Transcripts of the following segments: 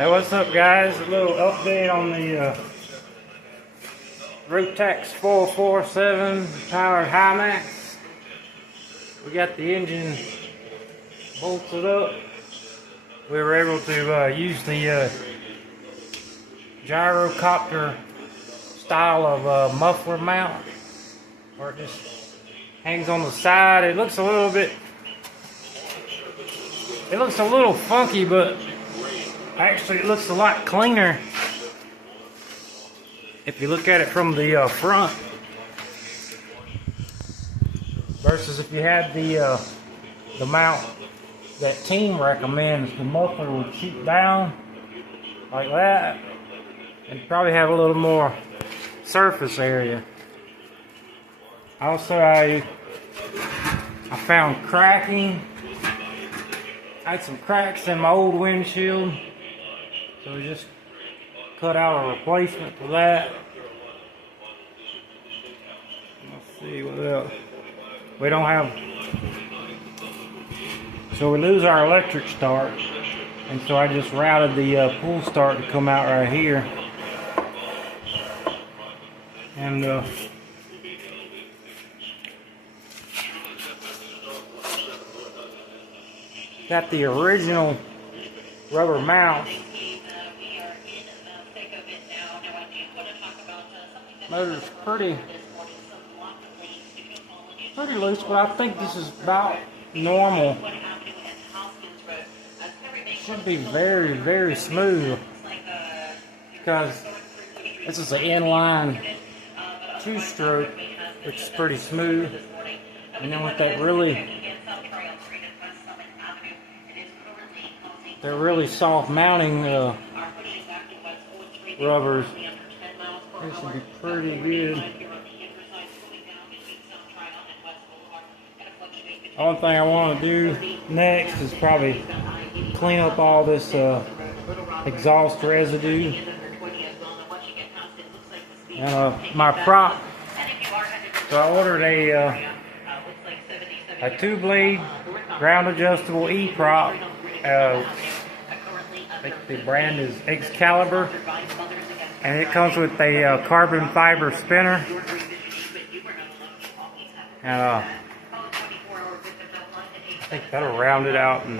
Hey, what's up, guys? A little update on the Rotax 447 powered himax. We got the engine bolted up. We were able to use the gyrocopter style of muffler mount, where it just hangs on the side. It looks a little funky, but actually it looks a lot cleaner if you look at it from the front versus if you had the mount that team recommends. The muffler would shoot down like that and probably have a little more surface area. Also, I found cracking. I had some cracks in my old windshield, so we just cut out a replacement for that. Let's see what else. We don't have, so we lose our electric start, and so I just routed the pull start to come out right here, and got the original rubber mount. Motor's pretty loose, but I think this is about normal. Should be very, very smooth because this is an inline two-stroke, which is pretty smooth. And then with that really soft mounting rubbers, this should be pretty good. The only thing I want to do next is probably clean up all this exhaust residue. And my prop, so I ordered a 2-blade ground adjustable E-prop. I think the brand is Excalibur, and it comes with a carbon fiber spinner. And I think that'll round it out, and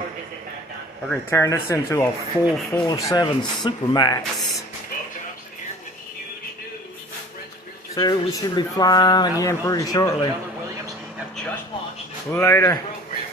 we're going to turn this into a 447 Supermax. So we should be flying again pretty shortly. Later.